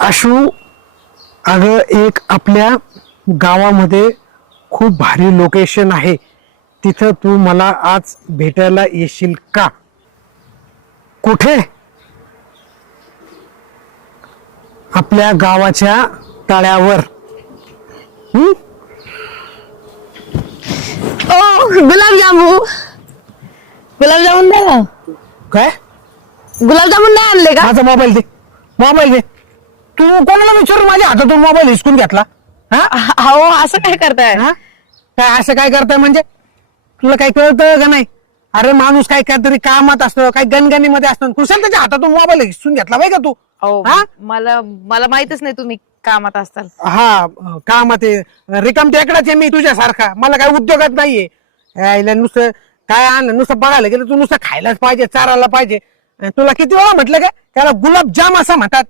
आशू, अगं एक आपल्या गावामध्ये खूप भारी लोकेशन आहे, तिथं तू मला आज भेटायला येशील का? कुठे? आपल्या गावाच्या तळ्यावर. गुलाबजामू गुलाबजामुन द्या ना. काय? गुलाबजामुन नाही आणले का? माझा मोबाईल दे, मोबाईल दे. तू कोणाला विचारून माझ्या हातातून मोबाईल हिसकून घेतला? हो असं काय करताय? हा? काय असं काय करताय म्हणजे? तुला काय कळतं का नाही? अरे माणूस काय काहीतरी कामात असतो, काय गणगणीमध्ये असतो, कुशाल त्याच्या हातातून मोबाईल हिसकून घेतला बाई का तू? अहो, हा? मला माहितच नाही तुम्ही कामात असताल. हा, कामात आहे. रिकाम टेकडाच आहे मी तुझ्यासारखा. मला काय उद्योगात नाहीये. यायला नुसतं काय आणलं, नुसतं बघायला गेलं तू नुसतं खायलाच पाहिजे, चारायला पाहिजे. आणि तुला किती वेळा म्हटलं का त्याला गुलाबजाम असं म्हणतात?